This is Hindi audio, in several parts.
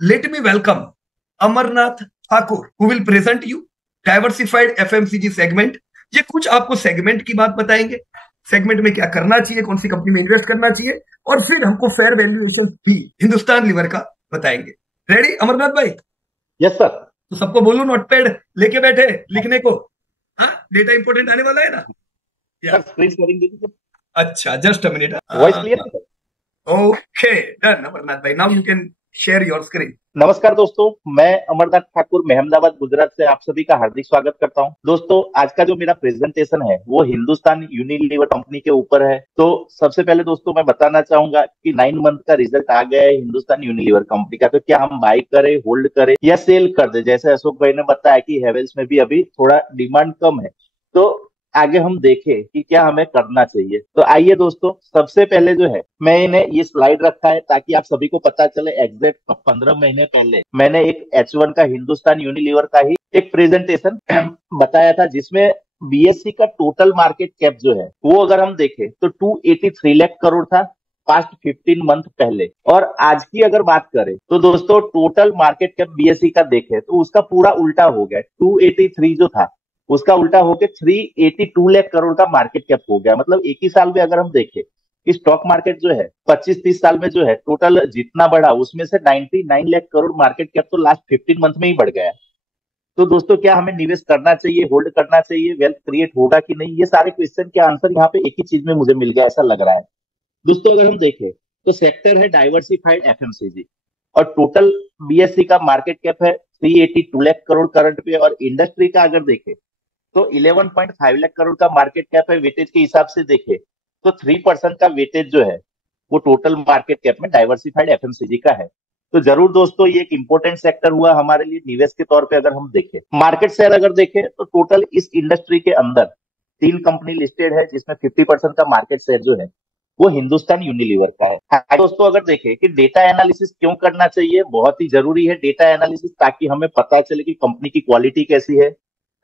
let me welcome Amarnath Thakur, who will present you diversified FMCG segment. ये कुछ आपको सेगमेंट की बात बताएंगे, सेगमेंट में क्या करना चाहिए, कौन सी कंपनी में इन्वेस्ट करना चाहिए, और फिर हमको फेयर वैल्यूएशन भी हिंदुस्तान लीवर का बताएंगे। रेडी अमरनाथ भाई? Yes sir. तो सबको बोलूं नोटपैड लेके बैठे लिखने को। हाँ, डेटा इंपोर्टेंट आने वाला है ना? स्क्रीन शेयरिंग दे दीजिए। अच्छा, just a minute. Voice clear? Okay, done Amarnath भाई, now you can share your screen. नमस्कार दोस्तों, मैं अमरनाथ ठाकुर मेहमदाबाद गुजरात से आप सभी का हार्दिक स्वागत करता हूं। दोस्तों, आज का जो मेरा प्रेजेंटेशन है वो हिंदुस्तान यूनिलीवर कंपनी के ऊपर है। तो सबसे पहले दोस्तों मैं बताना चाहूंगा कि 9 मंथ का रिजल्ट आ गया है हिंदुस्तान यूनिलीवर कंपनी का। तो क्या हम बाई करें, होल्ड करें या सेल कर दे? जैसे अशोक भाई ने बताया कि हेवेल्स में भी अभी थोड़ा डिमांड कम है, तो आगे हम देखें कि क्या हमें करना चाहिए। तो आइए दोस्तों, सबसे पहले जो है मैंने ये स्लाइड रखा है ताकि आप सभी को पता चले। एग्जैक्ट 15 महीने पहले मैंने एक H1 का हिंदुस्तान यूनिलीवर का ही एक प्रेजेंटेशन बताया था, जिसमें बीएससी का टोटल मार्केट कैप जो है वो अगर हम देखें तो 283 लाख करोड़ था पास्ट 15 मंथ पहले। और आज की अगर बात करें तो दोस्तों टोटल मार्केट कैप बीएससी का देखें तो उसका पूरा उल्टा हो गया। 283 जो था उसका उल्टा होकर 382 लाख करोड़ का मार्केट कैप हो गया। मतलब एक ही साल में अगर हम देखें कि स्टॉक मार्केट जो है 25-30 साल में जो है टोटल जितना बढ़ा उसमें से 99 लाख करोड़ मार्केट कैप तो लास्ट 15 मंथ में ही बढ़ गया। तो दोस्तों, क्या हमें निवेश करना चाहिए, होल्ड करना चाहिए, वेल्थ क्रिएट होगा कि नहीं, ये सारे क्वेश्चन के आंसर यहाँ पे एक ही चीज में मुझे मिल गया ऐसा लग रहा है। दोस्तों, अगर हम देखें तो सेक्टर है डाइवर्सिफाइड एफएमसीजी और टोटल बीएससी का मार्केट कैप है 382 लाख करोड़ करंट पे। और इंडस्ट्री का अगर देखें तो 11.5 लाख करोड़ का मार्केट कैप है। वेटेज के हिसाब से देखें तो 3% का वेटेज जो है वो टोटल मार्केट कैप में डाइवर्सिफाइड एफएमसीजी का है। तो जरूर दोस्तों ये एक इंपॉर्टेंट सेक्टर हुआ हमारे लिए निवेश के तौर पे। अगर हम देखें मार्केट शेयर अगर देखें तो टोटल इस इंडस्ट्री के अंदर 3 कंपनी लिस्टेड है, जिसमें 50% का मार्केट शेयर जो है वो हिंदुस्तान यूनिलीवर का है। हाँ, दोस्तों अगर देखें कि डेटा एनालिसिस क्यों करना चाहिए, बहुत ही जरूरी है डेटा एनालिसिस, ताकि हमें पता चले कि कंपनी की क्वालिटी कैसी है,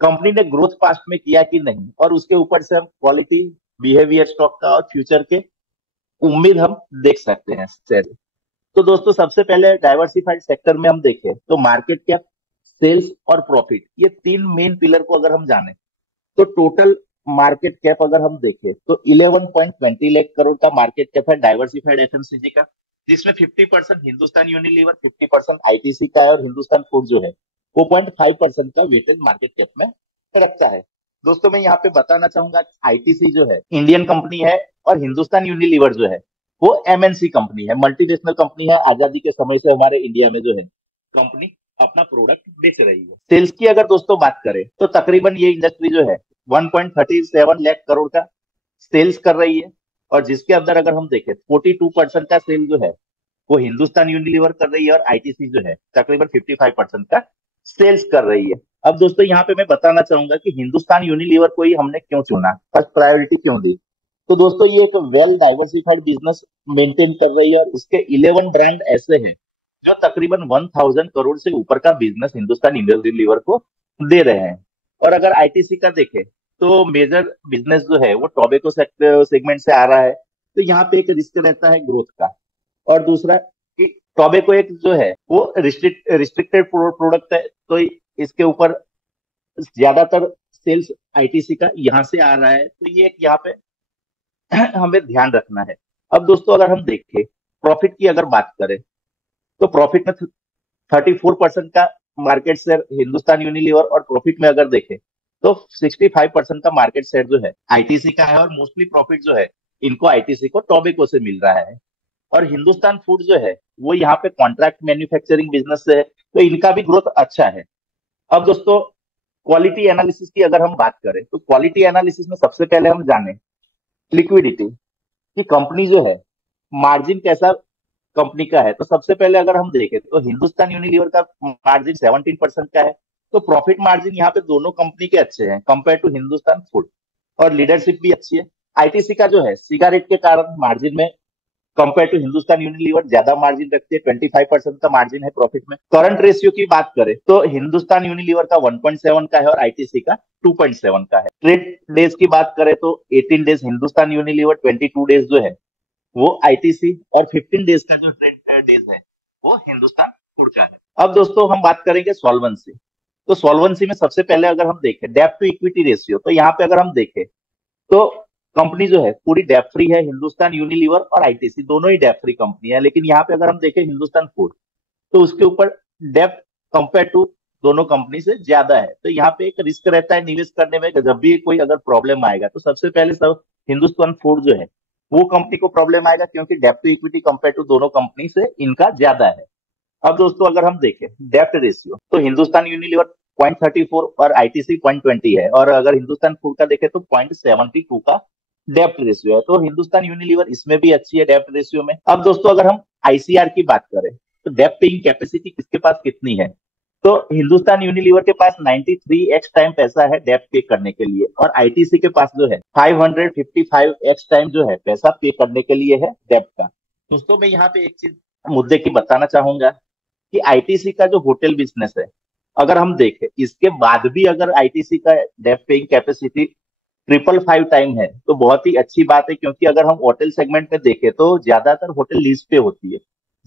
कंपनी ने ग्रोथ पास्ट में किया कि नहीं, और उसके ऊपर से हम क्वालिटी, बिहेवियर स्टॉक का और फ्यूचर के उम्मीद हम देख सकते हैं शेयर। तो दोस्तों सबसे पहले डाइवर्सिफाइड सेक्टर में हम देखें तो मार्केट कैप, सेल्स और प्रॉफिट, ये 3 मेन पिलर को अगर हम जाने तो टोटल मार्केट कैप अगर हम देखें तो 11.20 लाख करोड़ का मार्केट कैप है डाइवर्सिफाइड एफएमसीजी का, जिसमें 50% हिंदुस्तान यूनिलीवर, 50% आईटीसी का है और हिंदुस्तान फूड जो है वो 0.5% का वेटेज मार्केट कैप में रखता है। दोस्तों मैं यहाँ पे बताना चाहूंगा आईटीसी जो है इंडियन कंपनी है और हिंदुस्तान यूनिलीवर जो है वो एमएनसी कंपनी है, मल्टीनेशनल कंपनी है। आजादी के समय से हमारे इंडिया में जो है कंपनी अपना प्रोडक्ट बेच रही है। सेल्स की अगर दोस्तों बात करें तो तकरीबन ये इंडस्ट्री जो है 1.37 लाख करोड़ का सेल्स कर रही है, और जिसके अंदर अगर हम देखें 42% का सेल जो है वो हिंदुस्तान यूनिलीवर कर रही है और आईटीसी जो है तकरीबन 55% का सेल्स कर रही है। अब दोस्तों यहाँ पे मैं बताना चाहूंगा कि हिंदुस्तान यूनिलीवर को ही हमने क्यों चुना, फर्स्ट प्रायोरिटी क्यों दी। तो दोस्तों ये एक वेल डाइवर्सिफाइड बिजनेस मेंटेन कर रही है और उसके 11 ब्रांड ऐसे हैं जो तकरीबन 1000 करोड़ से ऊपर का बिजनेस हिंदुस्तान यूनिलीवर को दे रहे हैं। और अगर आईटीसी का देखें तो मेजर बिजनेस जो है वो टोबैको सेगमेंट से आ रहा है, तो यहाँ पे एक रिस्क रहता है ग्रोथ का। और दूसरा कि टोबैको एक जो है वो रिस्ट्रिक्टेड प्रोडक्ट है, तो इसके ऊपर ज्यादातर सेल्स आईटीसी का यहाँ से आ रहा है, तो ये एक यहाँ पे हमें ध्यान रखना है। अब दोस्तों अगर हम देखें प्रॉफिट की अगर बात करें तो प्रॉफिट में 34% का मार्केट शेयर हिंदुस्तान यूनिलीवर, और प्रॉफिट में अगर देखें तो 65% का मार्केट शेयर जो है आईटीसी का है, और मोस्टली प्रॉफिट जो है इनको आईटीसी को टोबैको से मिल रहा है। और हिंदुस्तान फूड जो है वो यहाँ पे कॉन्ट्रैक्ट मैन्युफैक्चरिंग बिजनेस से है, तो इनका भी ग्रोथ अच्छा है। अब दोस्तों क्वालिटी एनालिसिस की अगर हम बात करें तो क्वालिटी एनालिसिस में सबसे पहले हम जाने लिक्विडिटी कि कंपनी जो है मार्जिन कैसा कंपनी का है। तो सबसे पहले अगर हम देखें तो हिंदुस्तान यूनिलीवर का मार्जिन 17% का है, तो प्रॉफिट मार्जिन यहाँ पे दोनों कंपनी के अच्छे हैं कंपेयर टू हिंदुस्तान फूड, और लीडरशिप भी अच्छी है। आईटीसी का जो है सिगारेट के कारण मार्जिन में कंपेयर टू हिंदुस्तान यूनिलीवर ज्यादा मार्जिन रखती है, 25% का मार्जिन है प्रॉफिट में। करंट रेशियो की बात करें तो हिंदुस्तान यूनिलीवर का 1.7 का है और आईटीसी का 2.7 का है। ट्रेड डेज की बात करें तो 18 डेज हिंदुस्तान यूनिलीवर, 22 डेज जो है वो आईटीसी, और 15 डेज का जो ट्रेड डेज है वो हिंदुस्तान फूड का है। अब दोस्तों हम बात करेंगे सॉल्वेंसी। तो सॉल्वेंसी में सबसे पहले अगर हम देखें डेब्ट टू इक्विटी रेशियो, तो यहाँ पे अगर हम देखें तो कंपनी जो है पूरी डेब्ट फ्री है। हिंदुस्तान यूनिलीवर और आईटीसी दोनों ही डेब्ट फ्री कंपनी है, लेकिन यहाँ पे अगर हम देखें हिंदुस्तान फूड, तो उसके ऊपर डेब्ट कंपेयर टू दोनों कंपनी से ज्यादा है। तो यहाँ पे एक रिस्क रहता है निवेश करने में, जब भी कोई अगर प्रॉब्लम आएगा तो सबसे पहले सब हिंदुस्तान फूड जो है वो कंपनी को प्रॉब्लम आएगा, क्योंकि डेब्ट टू इक्विटी कंपेयर टू दोनों कंपनी से इनका ज्यादा है। अब दोस्तों अगर हम देखें डेप्ट रेशियो, तो हिंदुस्तान यूनिलीवर 0.34 और आईटीसी 0.20 है, और अगर हिंदुस्तान फूड का देखें तो 0.72 का डेप्ट रेशियो है। तो हिंदुस्तान यूनिलीवर इसमें भी अच्छी है डेप्ट रेशियो में। अब दोस्तों अगर हम आईसीआर की बात करें तो डेप्ट पेइंग कैपेसिटी किसके पास कितनी है, तो हिंदुस्तान यूनिलीवर के पास 93x टाइम पैसा है डेप्ट पे करने के लिए, और आईटीसी के पास जो है 555x टाइम जो है पैसा पे करने के लिए है डेप्ट का। दोस्तों मैं यहाँ पे एक चीज मुद्दे की बताना चाहूंगा कि आईटीसी का जो होटल बिजनेस है, अगर हम देखें इसके बाद भी अगर आईटीसी का डेप्ट पेइंग कैपेसिटी 555 टाइम है तो बहुत ही अच्छी बात है, क्योंकि अगर हम होटल सेगमेंट में देखें तो ज्यादातर होटल लीज पे होती है,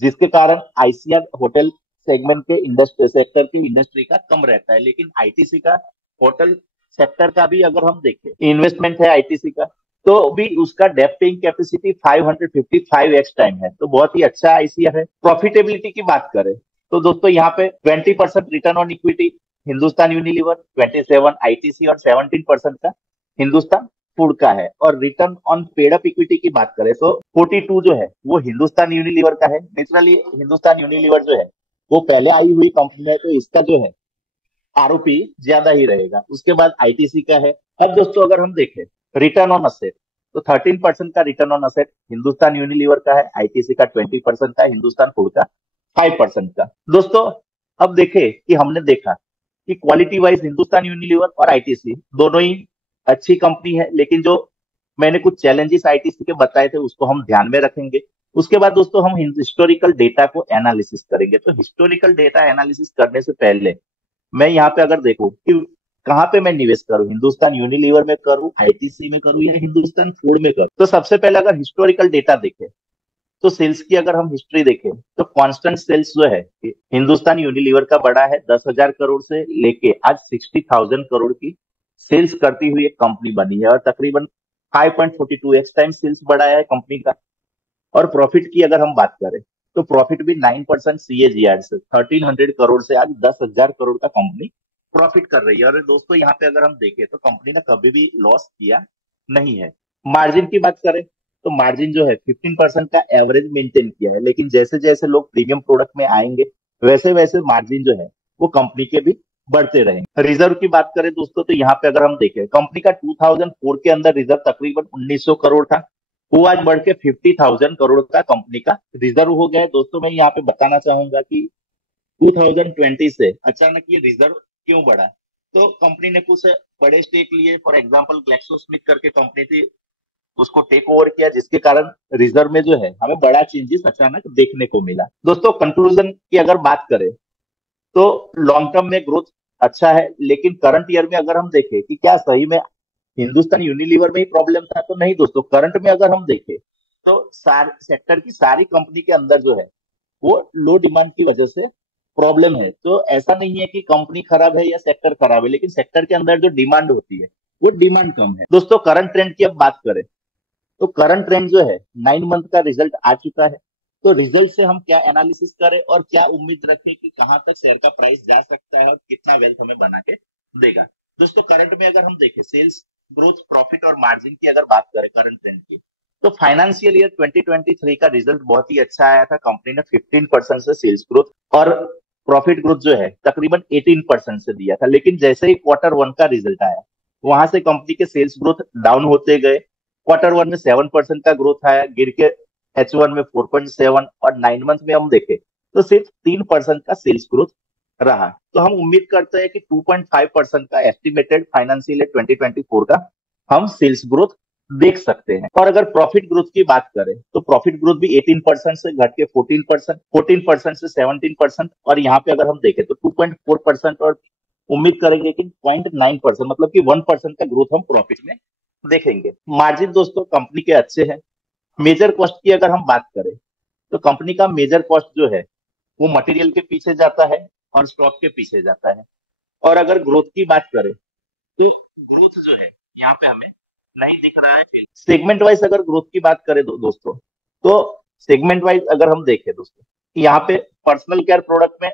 जिसके कारण आईसीआर होटल सेगमेंट के इंडस्ट्री सेक्टर के इंडस्ट्री का कम रहता है। लेकिन आईटीसी का होटल सेक्टर का भी अगर हम देखें इन्वेस्टमेंट है आईटीसी का, तो भी उसका डेप्ट पेइंग कैपेसिटी 555x टाइम है, तो बहुत ही अच्छा आईसीआर है। प्रॉफिटेबिलिटी की बात करें तो दोस्तों यहाँ पे 20% return on equity Hindustan Unilever, 27 ITC और 17% का हिंदुस्तान फूड का है। और return on paid up equity की बात करें तो 42 जो है वो हिंदुस्तान यूनिलीवर का है। नेचुरली हिंदुस्तान यूनिलीवर जो है वो पहले आई हुई कंपनी है, तो इसका जो है आरओपी ज्यादा ही रहेगा। उसके बाद आईटीसी का है। अब दोस्तों अगर हम देखें रिटर्न ऑन असेट, तो 13% का return on asset Hindustan Unilever का है, आईटीसी का 20% का, हिंदुस्तान फूड का 5% का। दोस्तों अब देखें कि हमने देखा कि क्वालिटी वाइज हिंदुस्तान यूनिलीवर और आईटीसी दोनों ही अच्छी कंपनी है, लेकिन जो मैंने कुछ चैलेंजेस आईटीसी के बताए थे उसको हम ध्यान में रखेंगे। उसके बाद दोस्तों हम हिस्टोरिकल डेटा को एनालिसिस करेंगे। तो हिस्टोरिकल डेटा एनालिसिस करने से पहले मैं यहाँ पे अगर देखूं कि कहाँ पे मैं निवेश करूं, हिंदुस्तान यूनिलीवर में करूं, आईटीसी में करूं या हिंदुस्तान फूड में करूं, तो सबसे पहले अगर हिस्टोरिकल डेटा देखें तो सेल्स की अगर हम हिस्ट्री देखें तो कांस्टेंट सेल्स जो है हिंदुस्तान यूनिलीवर का बड़ा है 10,000 करोड़ से लेके आज 60,000 करोड़ की सेल्स करती हुई एक कंपनी बनी है, और तकरीबन 5.42x टाइम सेल्स बढ़ा है कंपनी का। और प्रॉफिट की अगर हम बात करें तो प्रॉफिट भी 9% सीएजीआर से 1300 करोड़ से आज 10,000 करोड़ का कंपनी प्रॉफिट कर रही है। और दोस्तों यहाँ पे अगर हम देखें तो कंपनी ने कभी भी लॉस किया नहीं है। मार्जिन की बात करें तो मार्जिन जो है 15% का एवरेज मेंटेन किया है, लेकिन जैसे जैसे लोग प्रीमियम प्रोडक्ट में आएंगे वैसे वैसे मार्जिन जो है वो कंपनी के भी बढ़ते रहेंगे। रिजर्व की बात करें दोस्तों तो यहाँ पे अगर हम देखें कंपनी का 2004 के अंदर रिजर्व तकरीबन 1900 करोड़ था, वो आज बढ़ के 50,000 करोड़ का कंपनी का रिजर्व हो गया है। दोस्तों मैं यहाँ पे बताना चाहूंगा कि 2020 से अचानक ये रिजर्व क्यों बढ़ा, तो कंपनी ने कुछ बड़े स्टेक लिए। फॉर एग्जांपल ग्लैक्सोस्मिथ करके कंपनी थी, उसको टेक ओवर किया, जिसके कारण रिजर्व में जो है हमें बड़ा चेंजेस अचानक देखने को मिला। दोस्तों कंक्लूजन की अगर बात करें तो लॉन्ग टर्म में ग्रोथ अच्छा है, लेकिन करंट ईयर में अगर हम देखें कि क्या सही में हिंदुस्तान यूनिलीवर में ही प्रॉब्लम था, तो नहीं दोस्तों। करंट में अगर हम देखें तो सारे सेक्टर की सारी कंपनी के अंदर जो है वो लो डिमांड की वजह से प्रॉब्लम है। तो ऐसा नहीं है कि कंपनी खराब है या सेक्टर खराब है, लेकिन सेक्टर के अंदर जो डिमांड होती है वो डिमांड कम है। दोस्तों करंट ट्रेंड की अब बात करें तो करंट ट्रेंड जो है 9 मंथ का रिजल्ट आ चुका है, तो रिजल्ट से हम क्या एनालिसिस करें और क्या उम्मीद रखें कि कहां तक शेयर का प्राइस जा सकता है और कितना वेल्थ हमें बना के देगा। दोस्तों करंट में अगर हम देखें सेल्स ग्रोथ, प्रॉफिट और मार्जिन की अगर बात करें करंट ट्रेंड की, तो फाइनेंशियल ईयर 2023 का रिजल्ट बहुत ही अच्छा आया था। कंपनी ने 15% से सेल्स ग्रोथ और प्रॉफिट ग्रोथ जो है तकरीबन 18% से दिया था, लेकिन जैसे ही Q1 का रिजल्ट आया वहां से कंपनी के सेल्स ग्रोथ डाउन होते गए। Q1 में 7% का ग्रोथ आया, गिर के H1 में 4.7, और 9 मंथ में हम देखें तो सिर्फ 3% का सेल्स ग्रोथ रहा। तो हम उम्मीद करते हैं कि 2.5% का एस्टिमेटेड फाइनेंशियल 2024 का हम सेल्स ग्रोथ देख सकते हैं। और अगर प्रॉफिट ग्रोथ की बात करें तो प्रॉफिट ग्रोथ भी 18% से घट के 14%, 14% से 17%, और यहाँ पे अगर हम देखें तो 2.4%, और उम्मीद करेंगे कि 0.9% मतलब कि 1% का ग्रोथ हम प्रॉफिट में देखेंगे। मार्जिन दोस्तों कंपनी के अच्छे हैं। मेजर कॉस्ट की अगर हम बात करें तो कंपनी का मेजर कॉस्ट जो है वो मटेरियल के पीछे जाता है और स्टॉक के पीछे जाता है। और अगर ग्रोथ की बात करें तो ग्रोथ जो है यहाँ पे हमें नहीं दिख रहा है। सेगमेंट वाइज अगर ग्रोथ की बात करें दोस्तों, तो सेगमेंट वाइज अगर हम देखें दोस्तों, यहाँ पे पर्सनल केयर प्रोडक्ट में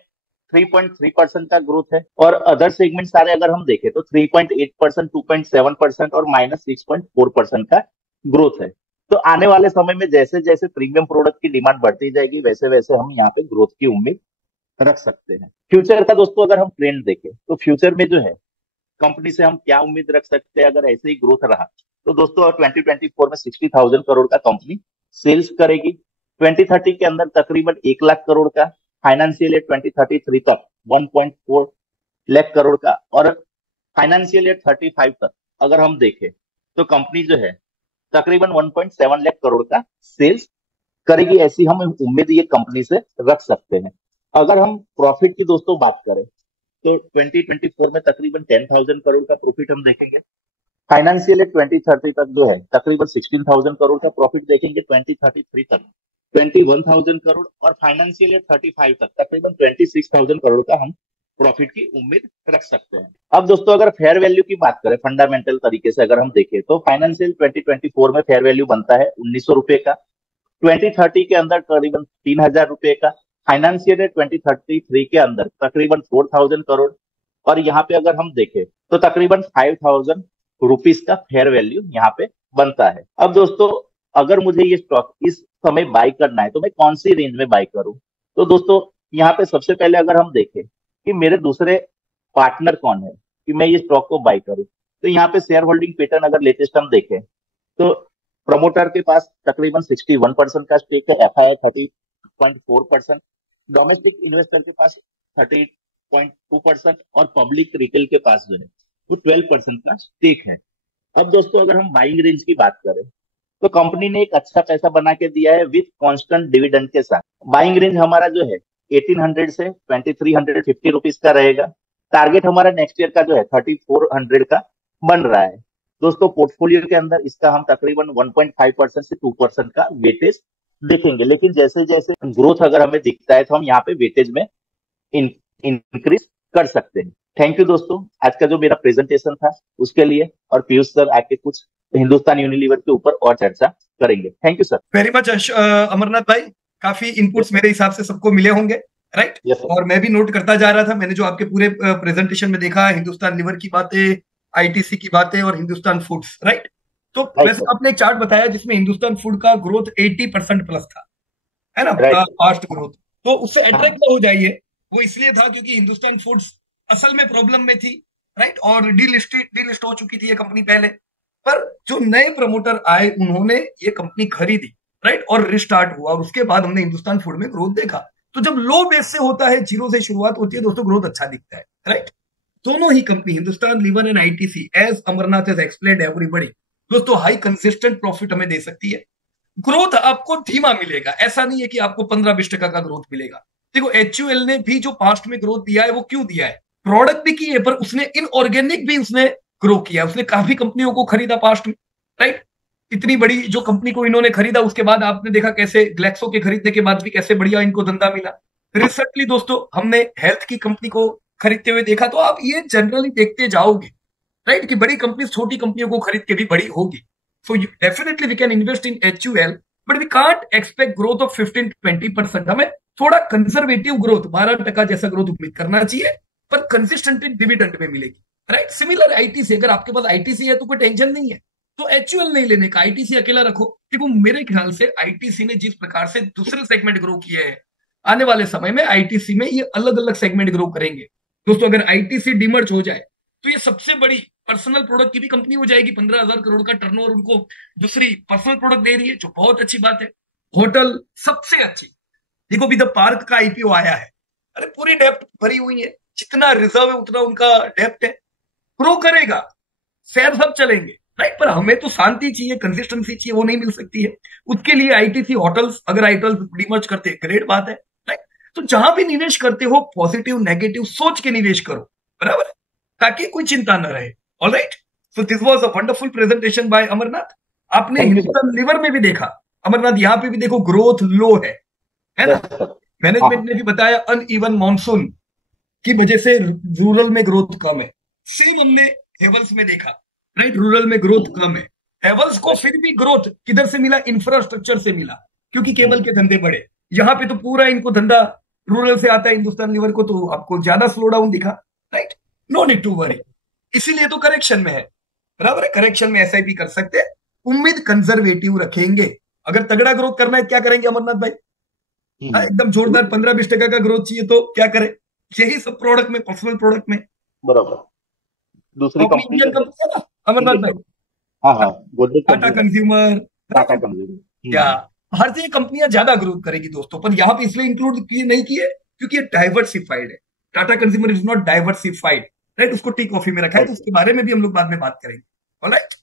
3.3% का ग्रोथ है, और अदर सेगमेंट सारे अगर हम देखें तो 3.8%, 2.7% और -6.4% का ग्रोथ है। तो आने वाले समय में जैसे जैसे प्रीमियम प्रोडक्ट की डिमांड बढ़ती जाएगी, वैसे वैसे हम यहाँ पे ग्रोथ की उम्मीद रख सकते हैं। फ्यूचर का दोस्तों अगर हम ट्रेंड देखें तो फ्यूचर में जो है कंपनी से हम क्या उम्मीद रख सकते हैं अगर ऐसे ही ग्रोथ रहा, तो दोस्तों 2024 में 60,000 करोड़ का कंपनी सेल्स करेगी। 2030 के अंदर तकरीबन 1 लाख करोड़ का, फाइनेंशियल ईयर 2033 तक 1.4 लाख करोड़ का, और फाइनेंशियल ईयर 35 तक अगर हम देखें तो कंपनी जो है तकरीबन 1.7 लाख करोड़ का सेल्स करेगी। ऐसी हम उम्मीद ये कंपनी से रख सकते हैं। अगर हम प्रॉफिट की दोस्तों बात करें तो 2024 में तकरीबन 10,000 करोड़ का प्रॉफिट हम देखेंगे। फाइनेंशियल ईयर 2030 तक जो है तकरीबन 16,000 करोड़ का प्रॉफिट देखेंगे। 2033 तक 21,000 करोड़, और फाइनेंशियल ईयर 35 तक तकरीबन 26,000 करोड़ का हम प्रॉफिट की उम्मीद रख सकते हैं। अब दोस्तों अगर फेयर वैल्यू की बात करें फंडामेंटल तरीके से अगर हम देखें तो फाइनेंशियल 2024 में फेयर वैल्यू बनता है 1,900 रुपए का, 2030 के अंदर करीबन 3,000 रुपए का, फाइनेंशियल ईयर 2033 के अंदर तकरीबन 4,000 करोड़, और यहाँ पे अगर हम देखें तो तकरीबन 5,000 रुपीज का फेयर वैल्यू यहाँ पे बनता है। अब दोस्तों अगर मुझे ये स्टॉक इस समय बाय करना है तो मैं कौन सी रेंज में बाय करूं, तो दोस्तों यहाँ पे सबसे पहले अगर हम देखें कि मेरे दूसरे पार्टनर कौन है कि मैं ये स्टॉक को बाय करूं, तो यहाँ पे शेयर होल्डिंग पैटर्न अगर लेटेस्ट हम देखें तो प्रमोटर के पास तकरीबन 61% का स्टेक है, एफआईआई 30.4%, डोमेस्टिक इन्वेस्टर के पास 30.2% और पब्लिक रिटेल के पास जो है वो 12% का स्टेक है। अब दोस्तों अगर हम बाइंग रेंज की बात करें तो कंपनी ने एक अच्छा पैसा बना के दिया है विथ कांस्टेंट डिविडेंड के साथ। बाइंग रेंज हमारा जो है 1800 से 2350 रुपीज का रहेगा। टारगेट हमारा नेक्स्ट ईयर का जो है 3400 का बन रहा है। दोस्तों पोर्टफोलियो के अंदर इसका हम तकरीबन 1.5% से 2% का वेटेज देखेंगे, लेकिन जैसे जैसे ग्रोथ अगर हमें दिखता है तो हम यहाँ पे वेटेज में इंक्रीज कर सकते हैं। थैंक यू दोस्तों, आज का जो मेरा प्रेजेंटेशन था उसके लिए, और पीयूष सर आके कुछ हिंदुस्तान यूनिलीवर के ऊपर और चर्चा करेंगे। Thank you sir. Very much Amarnath भाई, काफी इनपुट्स मेरे हिसाब से सबको मिले होंगे, राइट? और मैं भी नोट करता जा रहा था, मैंने जो आपके पूरे प्रेजेंटेशन में देखा, हिंदुस्तान लीवर की बातें, आईटीसी की बातें और हिंदुस्तान फूड्स, राइट? तो वैसे आपने एक चार्ट बताया जिसमें हिंदुस्तान फूड का ग्रोथ 80% प्लस था, है ना, फास्ट ग्रोथ। तो उससे अट्रैक्ट हो जाइए, वो इसलिए था क्योंकि हिंदुस्तान फूड्स असल में प्रॉब्लम में थी, राइट? और डीलिस्ट हो चुकी थी ये कंपनी पहले, पर जो नए प्रमोटर आए उन्होंने ये कंपनी खरीदी, राइट? और रिस्टार्ट हुआ, और उसके बाद हमने हिंदुस्तान फूड में ग्रोथ देखा। तो जब लो बेस से होता है, जीरो से शुरुआत होती है दोस्तों, ग्रोथ अच्छा दिखता है, राइट? दोनों ही company Hindustan lever and ITC, as Amarnath has explained everybody, दोस्तों हाई कंसिस्टेंट प्रॉफिट हमें दे सकती है। ग्रोथ आपको धीमा मिलेगा, ऐसा नहीं है कि आपको 15-20% का ग्रोथ मिलेगा। देखो एचयूएल ने भी जो पास्ट में ग्रोथ दिया है वो क्यों दिया है, प्रोडक्ट भी की है, पर उसने इनऑर्गेनिक भी उसने ग्रो किया, उसने काफी कंपनियों को खरीदा पास्ट में, राइट? इतनी बड़ी जो कंपनी को इन्होंने खरीदा, उसके बाद आपने देखा कैसे ग्लैक्सो के खरीदने के बाद भी कैसे बढ़िया इनको धंधा मिला। रिसेंटली दोस्तों हमने हेल्थ की कंपनी को खरीदते हुए देखा। तो आप ये जनरली देखते जाओगे, राइट, कि बड़ी कंपनी छोटी कंपनियों को खरीद के भी बड़ी होगी। So definitely we can invest in HUL, but we can't expect growth of 15-20%। हमें थोड़ा कंजर्वेटिव ग्रोथ, 12% जैसा ग्रोथ उम्मीद करना चाहिए, पर कंसिस्टेंटली डिविडेंड में मिलेगी, राइट? सिमिलर आईटीसी, अगर आपके पास आईटीसी है तो कोई टेंशन नहीं है, तो एचयूएल नहीं लेने का, आईटीसी अकेला रखो। देखो मेरे ख्याल से आईटीसी ने जिस प्रकार से दूसरे सेगमेंट ग्रो किए हैं, आने वाले समय में आईटीसी में ये अलग अलग सेगमेंट ग्रो करेंगे। दोस्तों अगर आईटीसी डिमर्ज हो जाए तो ये सबसे बड़ी पर्सनल प्रोडक्ट की भी कंपनी हो जाएगी। 15,000 करोड़ का टर्नओवर उनको दूसरी पर्सनल प्रोडक्ट दे रही है, जो बहुत अच्छी बात है। होटल सबसे अच्छी, देखो भी द पार्क का आईपीओ आया है, अरे पूरी डेप्थ भरी हुई है, जितना रिजर्व है उतना उनका डेप्थ है, ग्रो करेगा, शेयर सब चलेंगे, राइट? पर हमें तो शांति चाहिए, कंसिस्टेंसी चाहिए, वो नहीं मिल सकती है। उसके लिए आईटीसी होटल्स, अगर आईटीएल डिमर्ज करते हैं ग्रेट बात है, राइट? तो जहां भी निवेश करते हो पॉजिटिव नेगेटिव सोच के निवेश करो, बराबर, ताकि कोई चिंता न रहे। Alright, so this was a wonderful presentation by Amarnath. आपने हिंदुस्तान लीवर में भी देखा, अमरनाथ यहाँ पे भी देखो ग्रोथ लो है ना? मैनेजमेंट ने भी बताया अनइवन मॉनसून की वजह से रूरल में ग्रोथ कम है। सेम हमने हेवल्स में देखा, राइट, रूरल में ग्रोथ कम है। हेवल्स को फिर भी ग्रोथ किधर से मिला? इंफ्रास्ट्रक्चर से मिला, क्योंकि केबल के धंधे बढ़े। यहां पे तो पूरा इनको धंधा रूरल से आता है, हिंदुस्तान लीवर को तो आपको ज्यादा स्लो डाउन दिखा, right. No need to worry, इसीलिए तो करेक्शन में है, बराबर है। करेक्शन में एसआईपी कर सकते हैं, उम्मीद कंजर्वेटिव रखेंगे। अगर तगड़ा ग्रोथ करना है क्या करेंगे अमरनाथ भाई? एकदम जोरदार 15-20% का ग्रोथ चाहिए तो क्या करें? यही सब प्रोडक्ट में, पर्सनल प्रोडक्ट में। बरोबर। दूसरी अपनी कंपनी इंडियन तो कंपनी है ना अमरनाथ भाई, हाँ हाँ, Godrej Tata consumer. Consumer, Tata consumer. क्या हर जगह कंपनियां ज्यादा ग्रोथ करेगी दोस्तों, पर यहां पे इसलिए इंक्लूड किए नहीं किए क्योंकि ये डाइवर्सिफाइड है। Tata consumer is not diversified, right. उसको टी कॉफी में रखा है, तो उसके बारे में भी हम लोग बाद में बात करेंगे। ऑलराइट।